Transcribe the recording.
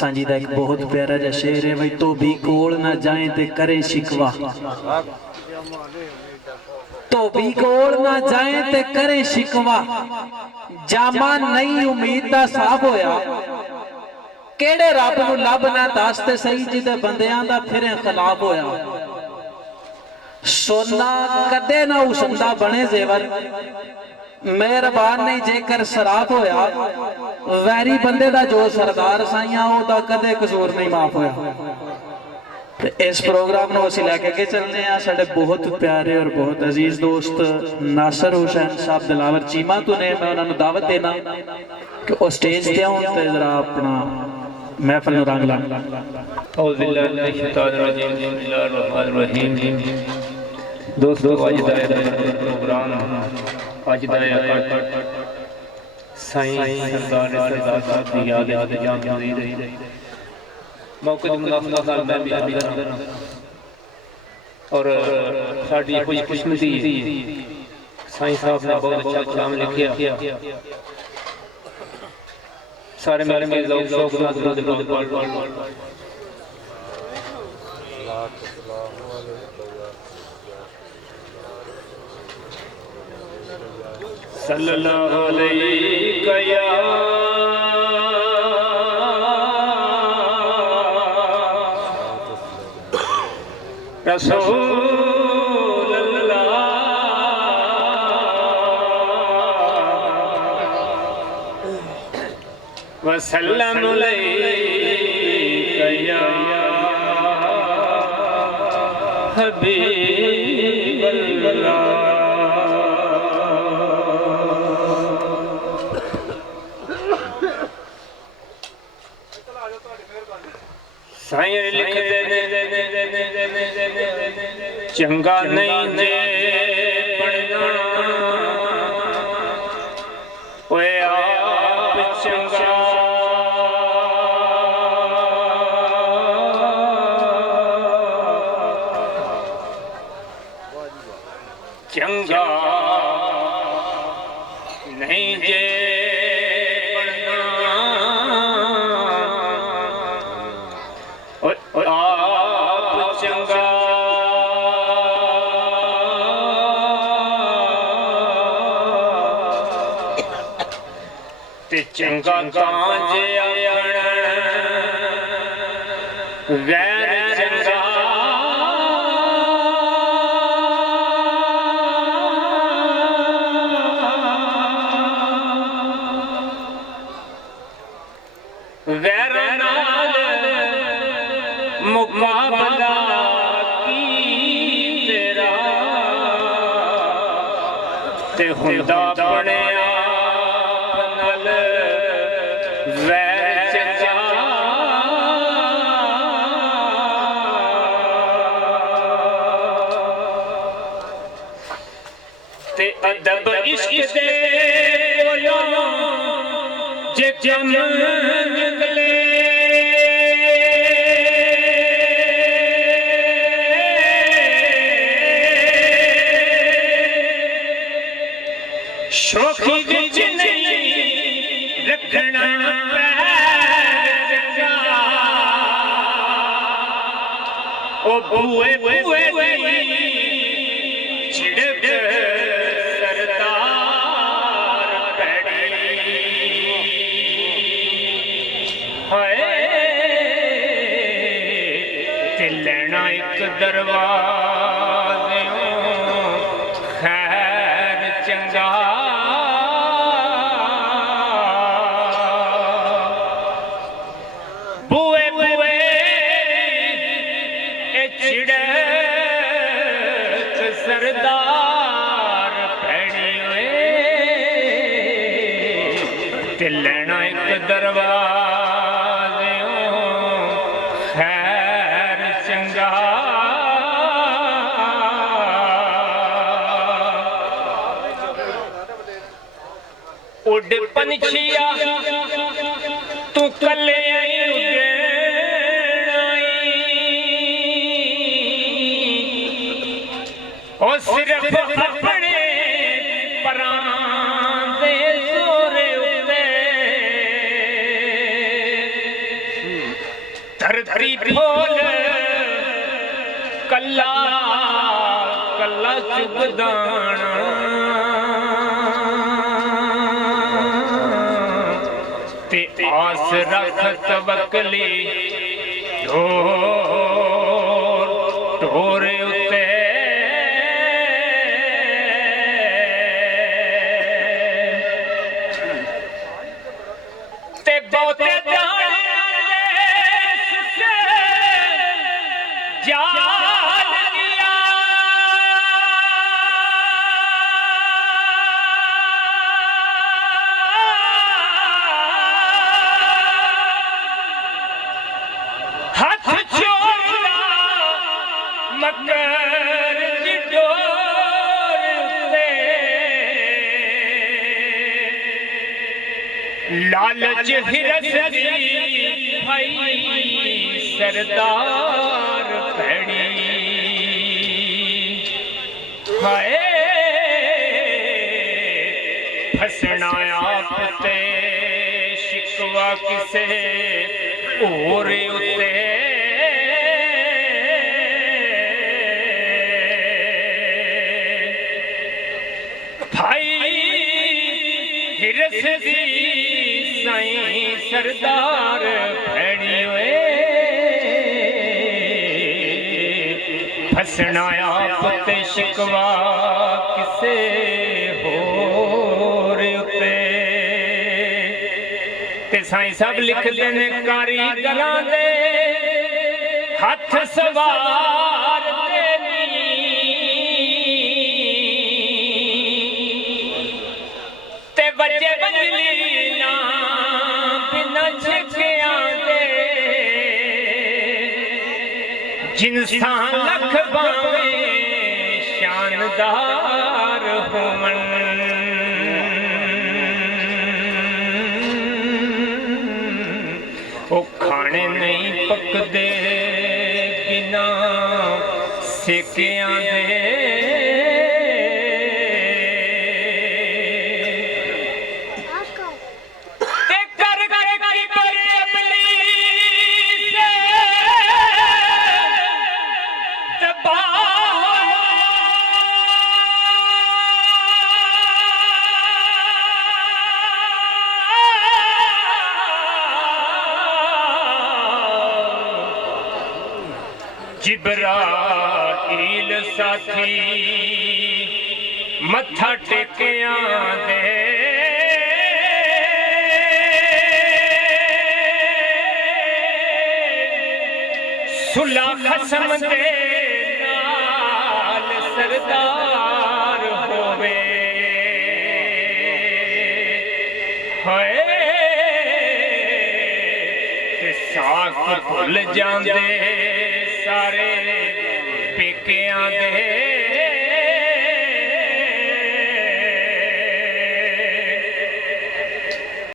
सांझी का एक बहुत प्यारा जा शेर है भाई। तो भी कोल ना जाए ते करे शिकवा, तो भी कोल ना जाए ते करे शिकवा, जामा नहीं उम्मीद दा साफ होया, केड़े रब नूं लब ना दस ते सही जिदे बंदियां दा फिर खिलाफ होया। सोना कदे ना उसंदा बने जेवर, मेहरबान नहीं जेकर शराब होया, वैरी बंदे दा जो सरदार साइया ओदा कदे कसूर नहीं माफ होया। इस प्रोग्राम को असीं लैके अगे चलने हैं। साडे बहुत प्यारे और बहुत अजीज दोस्त नासिर हुसैन साहब दिलावर चीमा तो ने, मैं उन्होंने दावत देना कि वो स्टेज ते आउण ते जरा अपना महफिल नूं रंग लाण। दोस्तों अज का प्रोग्राम अज का साईं सरदार साहब की याद मौके की मुनाफा नाल मैं भी हाजिर हां और साडी खुशकिस्मती साईं साहब ने बहुत अच्छा कलाम लिखिया। सारे मेरे में लोग शौक नाल सल्लल्लाहु अलैहि या रसूल अल्लाह वसल्लम अलैहि या हबीब अल्लाह। साईं लिखते चंगा नहीं जे पढ़ना ओए आप चंगा, चंगा नहीं जे चंगा कांजे गैर चंगा गैर नाल मुकाबला की तेरा ते हुंदा पड़िया अदब इश्क दे बोलो जे जम निकले, शौखी विच नहीं रखना पैर चंगा, ओ बुए बुए छिड़क दरवाज़े खैर चंगा, बुए बुए चिड़क सरदार भैड़ी ते लैना एक दरवाज़े खैर चंगा। उड़ पंछिया तू कले ओ सिर्फ अपने परां दे जोरे उते धरती फूल कल्ला कल्ला चुगदाना ते आस रख तवकली ढोर उते ते बहुते लालच हिरस भाई सरदार भैड़ी हाय फसना आप ते शिकवा किसे और उते भाई हिरस सरदार भैड़ियों फसना आप ते शिकवा किसे होर उते ते साईं सब लिख देने कारीगरां दे हथ सवार ते बजे बजली ना जिनसान लख बावे शानदार होवन ओ खाने नहीं पकदे बिना सेकियां दे जिब्राइल साथी मत्था टेकिया दे सुला खसम दे नाल सरदार होवे हाय ते साख भुल जांदे सारे पेकियां दे